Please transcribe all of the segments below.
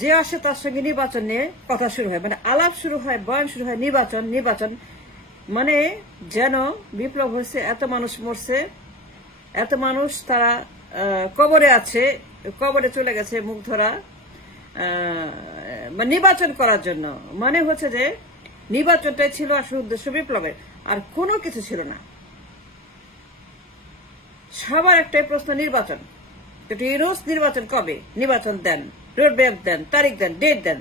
যে আসে তার সঙ্গে নির্বাচন নিয়ে কথা শুরু হয়, মানে আলাপ শুরু হয়, বয়ান শুরু হয়, নির্বাচন নির্বাচন, মানে যেন বিপ্লব হয়েছে, এত মানুষ মরছে, এত মানুষ তারা কবরে আছে, কবরে চলে গেছে মুখ ধরা নির্বাচন করার জন্য। মানে হচ্ছে যে নির্বাচনটাই ছিল আসল উদ্দেশ্য বিপ্লবের, আর কোনো কিছু ছিল না। সবার একটাই প্রশ্ন, নির্বাচন। ইউনূস নির্বাচন কবে? নির্বাচন দেন, রোড ম্যাপ দেন, তারিখ দেন, ডেট দেন।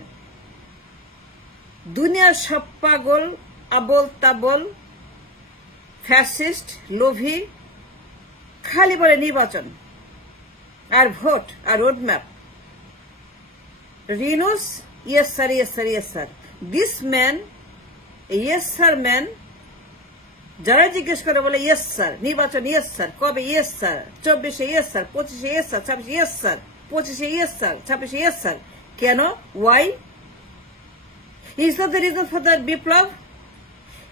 দুনিয়ার সব পাগল, আবল তাবল, ফ্যাসিস্ট, লোভী খালি বলে নির্বাচন আর ভোট আর road map. Yunus yes sir, yes sir, yes sir. This man, yes sir man, যারা জিজ্ঞেস করে বলে ইয়েস স্যার, নির্বাচন ইয়েস স্যার, কবে ইয়েস স্যার, 24-এ ইয়েস স্যার, 25-এ ইয়েস স্যার, 26-এ ইয়েস স্যার, 25-এ ইয়েস স্যার, 26-এ ইয়েস স্যার। কেন? Why? Is not the reason for the বিপ্লব?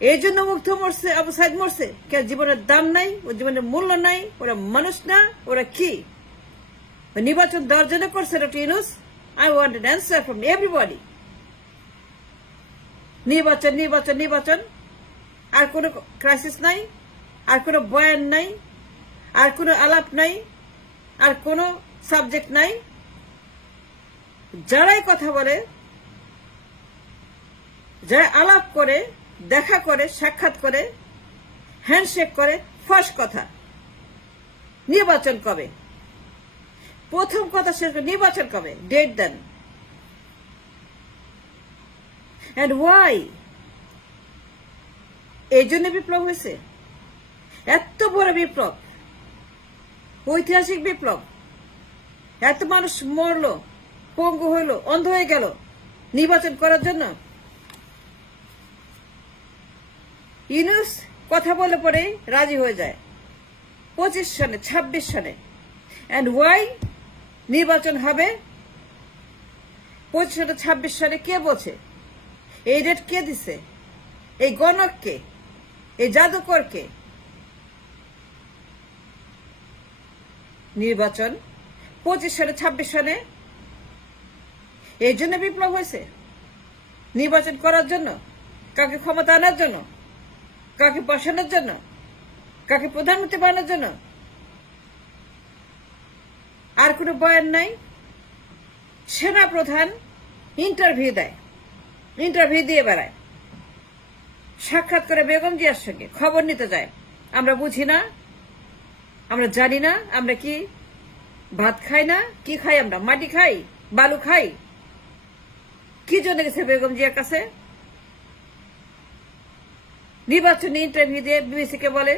এই জন্য মুগ্ধ মরছে, আবু সাইদ মরছে? কেন জীবনের দাম নাই, ওর জীবনের মূল্য নাই? ওরা মানুষ না? ওরা কি নির্বাচন দেওয়ার জন্য করছে doctor Yunus? I want an answer from everybody. নির্বাচন নির্বাচন নির্বাচন, আর কোনো ক্রাইসিস নাই, আর কোনো বয়ান নাই, আর কোনো আলাপ নাই, আর কোনো সাবজেক্ট নাই। যারাই কথা বলে, যারা আলাপ করে, দেখা করে, সাক্ষাৎ করে, হ্যান্ডশেক করে, ফার্স্ট কথা নির্বাচন কবে? প্রথম কথা শেষ করে নির্বাচন কবে? ডেট দেন। And why? এই জন্য বিপ্লব হয়েছে, এত বড় বিপ্লব, ঐতিহাসিক বিপ্লব, এত মানুষ মরল, পঙ্গু হইল, অন্ধ হয়ে গেল নির্বাচন করার জন্য। ইউনূস কথা বলে পরে রাজি হয়ে যায় 25 সনে, 26 সনে। এন্ড ওয়াই নির্বাচন হবে 25 সনে, 26 সনে? কে বলছে? এই ডেট কে দিছে? এই গণক কে? এই জাদুকর কে? নির্বাচন 25 সনে, 26 সনে। এই জন্য বিপ্লব হয়েছে, নির্বাচন করার জন্য, কাকে ক্ষমতা আনার জন্য, কাকে বসানোর জন্য, কাকে প্রধানমন্ত্রী বানানোর জন্য। আর কোনো বয়ান নাই। সেনা প্রধান ইন্টারভিউ দেয়, ইন্টারভিউ দিয়ে বেড়ায়, সাক্ষাৎ করে বেগম জিয়ার সঙ্গে, খবর নিতে যায়। আমরা বুঝি না, আমরা জানি না, আমরা কি ভাত খাই না? কি খাই আমরা? মাটি খাই, বালু খাই? কি জন্য গেছে বেগম জিয়ার কাছে? নির্বাচনী ইন্টারভিউ দিয়ে বিবিসি কে বলে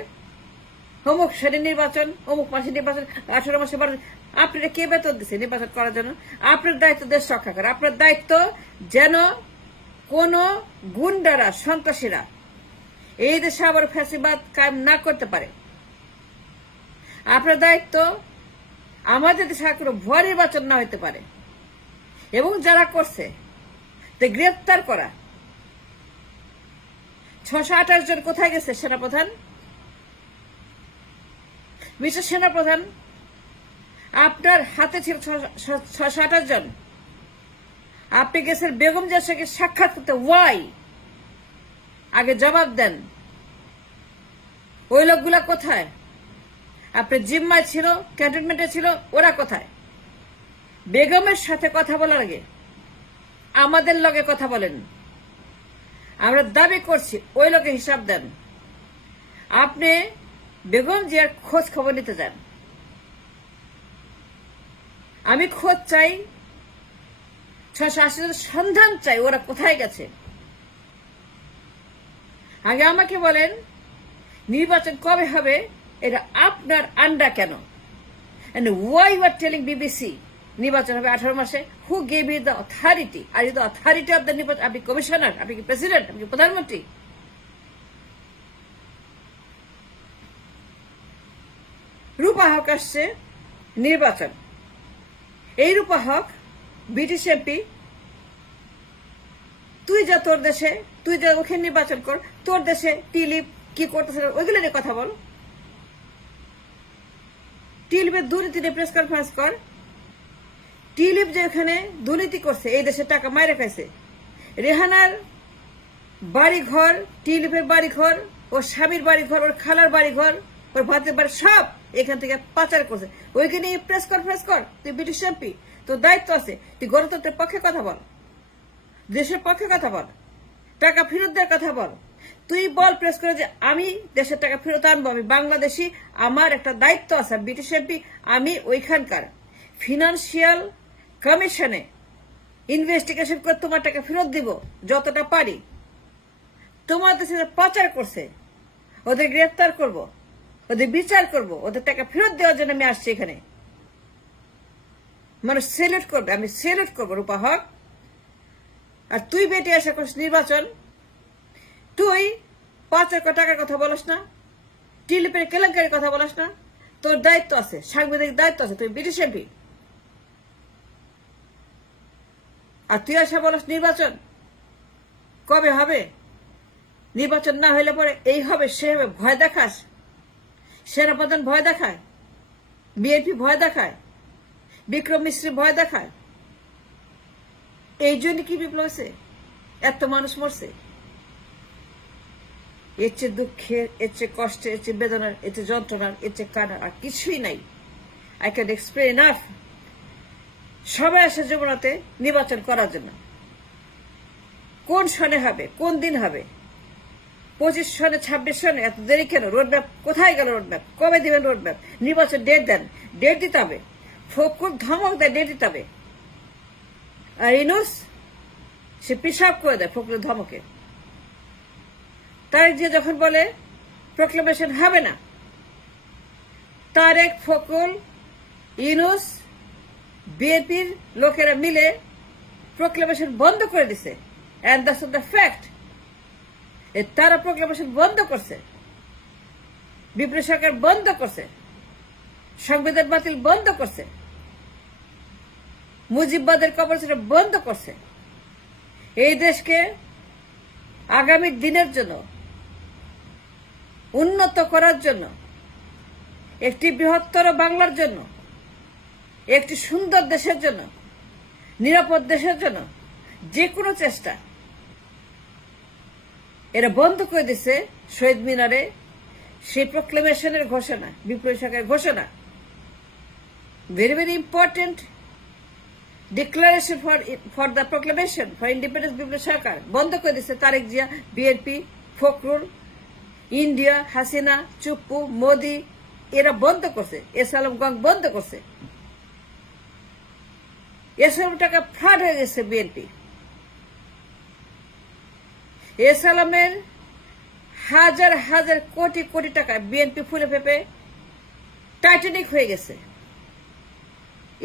অমুক সালে নির্বাচন, অমুক মাসে নির্বাচন, 18 মাসে। আপনারা কে বেতন দিচ্ছে নির্বাচন করার জন্য? আপনার দায়িত্ব দেশ রক্ষা করা। আপনার দায়িত্ব যেন কোন গুন্ডারা, সন্ত্রাসীরা এই দেশে আবার ফ্যাসিবাদ কায়েম না করতে পারে। আপনার দায়িত্ব আমাদের দেশে আর কোনো ভুয়া নির্বাচন না হতে পারে, এবং যারা করছে তা গ্রেফতার করা। 628 জন কোথায় গেছে সেনাপ্রধান? মিস্টার সেনাপ্রধান, আপনার হাতে ছিল 628 জন। আপনি গেছেন বেগম জিয়ার সঙ্গে সাক্ষাৎ করতে। ওয়াই? আগে জবাব দেন। ওই লোকগুলা কোথায়? আপনার জিম্মায় ছিল, ক্যান্টনমেন্টে ছিল, ওরা কোথায়? বেগমের সাথে কথা বলার আগে আমাদের লগে কথা বলেন। আমরা দাবি করছি ওই লোকে হিসাব দেন। আপনি বেগম জিয়ার খোঁজ খবর নিতে যান। আমি খোঁজ চাই, 680 জনের সন্ধান চাই, ওরা কোথায় গেছে। আগে আমাকে বলেন নির্বাচন কবে হবে, এটা আপনার আন্ডা কেন? And why you are telling BBC নির্বাচন হবে 18 মাসে? Who gave you the authority? Are you the authority of the নির্বাচন? আপনি কমিশনার? আপনি কি প্রেসিডেন্ট? আপনি প্রধানমন্ত্রী? রূপা হক আসছে নির্বাচন। এই রূপা হক ব্রিটিশ এমপি। তুই যা তোর দেশে, তুই যা ওখানে নির্বাচন কর, তোর দেশে টিলিপ কি করতেছে ওইগুলো নিয়ে কথা বল। টিলিপের দুর্নীতি নিয়ে প্রেস কনফারেন্স কর। টিউলিপ যে ওখানে দুর্নীতি করছে, এই দেশে টাকা মাইরে খাইছে। রেহানার বাড়ি ঘর, টিউলিপের বাড়ি ঘর, ওর স্বামীর বাড়ি ঘর, ওর খালার বাড়ি ঘর, ওর ভাতের বাড়ি সব এখান থেকে পাচার করছে। ওইখানে প্রেস কর, তুই ব্রিটিশ এমপি, তোর দায়িত্ব আছে, তুই গণতন্ত্রের পক্ষে কথা বল, দেশের পক্ষে কথা বল, টাকা ফেরত দেওয়ার কথা বল। তুই বল প্রেস করে যে আমি দেশের টাকা ফেরত আনবো, আমি বাংলাদেশি, আমার একটা দায়িত্ব আছে, ব্রিটিশ এমপি, আমি ওইখানকার ফিনান্সিয়াল কমিশনে ইনভেস্টিগেশন করে তোমার টাকা ফেরত দিব যতটা পারি। তোমার দেশে পাচার করছে, ওদের গ্রেফতার করব, ওদের বিচার করব, ওদের টাকা ফেরত দেওয়ার জন্য আমি আসছি এখানে। মানুষ সেলুট করবে, আমি সেলুট করবো রূপা হক। আর তুই বেটে আশা করিস নির্বাচন, তুই পাচার টাকার কথা বলস না, টিউলিপের কেলেঙ্কারির কথা বলস না। তোর দায়িত্ব আছে, সাংবিধানিক দায়িত্ব আছে, তুই ব্রিটিশ এমপি। আর তুই আশা বলস নির্বাচন কবে হবে, নির্বাচন না হইলে পরে এই হবে সে হবে, ভয় দেখাস। সেনাপ্রধান ভয় দেখায়, বিএনপি ভয় দেখায়, বিক্রম মিশ্রি ভয় দেখায়। এই জন্য কি বিপ্লব হয়েছে, এত মানুষ মরছে। এর চেয়ে দুঃখের, এর চেয়ে কষ্টের, এর চেয়ে বেদনার, এর চেয়ে যন্ত্রণার, এর চেয়ে কান্নার আর কিছুই নাই। I can explain enough. সবাই আসে যমুনাতে নির্বাচন করার জন্য। কোন সনে হবে, কোন দিন হবে, 25 সনে 26 সনে, এত দেরি কেন? রোডম্যাপ কোথায় গেল? রোডম্যাপ কবে দিবেন? রোডম্যাপ নির্বাচন ডেট দেন, ডেট দিতে হবে। ফখরুল ধমক দেয়, ডেট দিতে হবে। আর ইউনূস সে পিসাব করে দেয় ফখরুল ধমকে। তারেক জিয়া যখন বলে প্রক্লেমেশন হবে না, তারেক, ফখরুল, ইউনূস, বিএনপির লোকেরা মিলে প্রক্লেমেশন বন্ধ করে দিছে। And that's the fact. তারা প্রক্লেমেশন বন্ধ করছে, বিপ্লবী সরকার বন্ধ করছে, সংবিধান বাতিল বন্ধ করছে, মুজিববাদের কবর সেটা বন্ধ করছে। এই দেশকে আগামী দিনের জন্য উন্নত করার জন্য, একটি বৃহত্তর বাংলার জন্য, একটি সুন্দর দেশের জন্য, নিরাপদ দেশের জন্য যে কোনো চেষ্টা এরা বন্ধ করে দিছে। শহীদ মিনারে সেই প্রক্লেমেশনের ঘোষণা, বিপ্লবী সরকারের ঘোষণা, very very important declaration for the proclamation for independence, বিপ্লবী সরকার বন্ধ করে দিছে। তারেক জিয়া, বিএনপি, ফখরুল, ইন্ডিয়া, হাসিনা, চুপ্পু, মোদি এরা বন্ধ করছে। এস আলম গং বন্ধ করছে। এস আলম টাকা ফ্রড হয়ে গেছে বিএনপি। এস আলমের হাজার হাজার কোটি কোটি টাকা বিএনপি ফুলে ফেপে টাইটানিক হয়ে গেছে।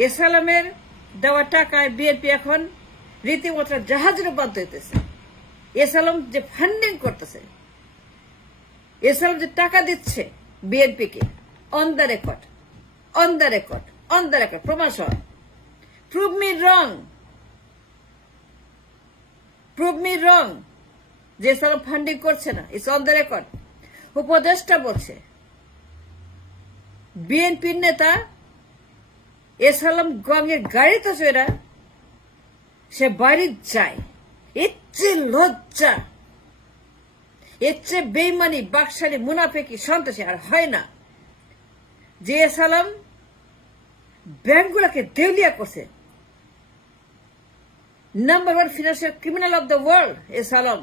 এস আলমের দেওয়া টাকায় বিএনপি এখন রীতিমতো জাহাজের বাধ্য হইতেছে। এস আলম যে ফান্ডিং করতেছে, এস আলম যে টাকা দিচ্ছে বিএনপিকে, on the record, on the record, on the record, প্রমাণ সহ। প্রুভ মি রং, প্রুভ মি রং যে এস আলম ফান্ডিং করছে না। It's on the record. উপদেষ্টা বলছে বিএনপির নেতা এস আলম গঙ্গের গাড়িতে চড়া সে বাড়ি যায়। এর চেয়ে লজ্জা, এর চেয়ে বেইমানি, বাকশালী, মুনাফেকি, সন্ত্রাসী আর হয় না। যে এস আলম ব্যাংকগুলোকে দেউলিয়া করছে। Number 1 financial criminal of the world S Alam.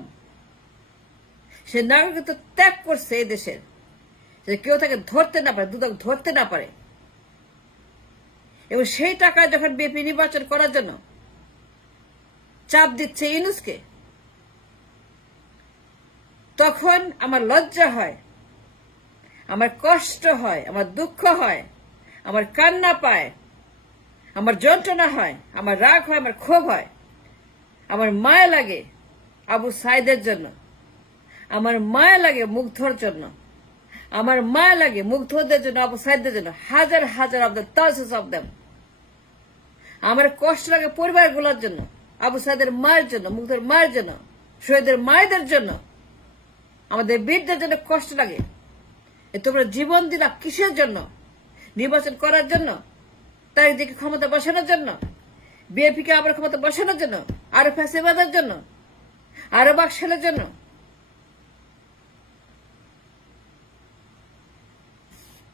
সে নাগরিকত্ব ত্যাগ করছে এই দেশের, যে কেউ তাকে ধরতে না পারে, দুদক ধরতে না পারে। এবং সেই টাকা যখন বিএনপি নির্বাচন করার জন্য চাপ দিচ্ছে ইউনূসকে, তখন আমার লজ্জা হয়, আমার কষ্ট হয়, আমার দুঃখ হয়, আমার কান্না পায়, আমার যন্ত্রণা হয়, আমার রাগ হয়, আমার ক্ষোভ হয়, আমার মায়া লাগে আবু সাইদের জন্য, আমার মায়া লাগে মুগ্ধর জন্য, আমার মায়া লাগে মুগ্ধদের জন্য, আবু সাইদের জন্য, হাজার হাজার of the thousands of them. আমার কষ্ট লাগে পরিবারগুলোর জন্য, আবু সাইদের মায়ের জন্য, মুগ্ধর মায়ের জন্য, শহীদের মায়েদের জন্য, আমাদের বীরদের জন্য কষ্ট লাগে। তোমরা জীবন দিলা কিসের জন্য? নির্বাচন করার জন্য, তাই দিকে ক্ষমতা বসানোর জন্য। বিএনপিকে আবার ক্ষমতা বসানোর জন্য, আরো ফ্যাসিবাদের জন্য, আরো বাকশালের জন্য।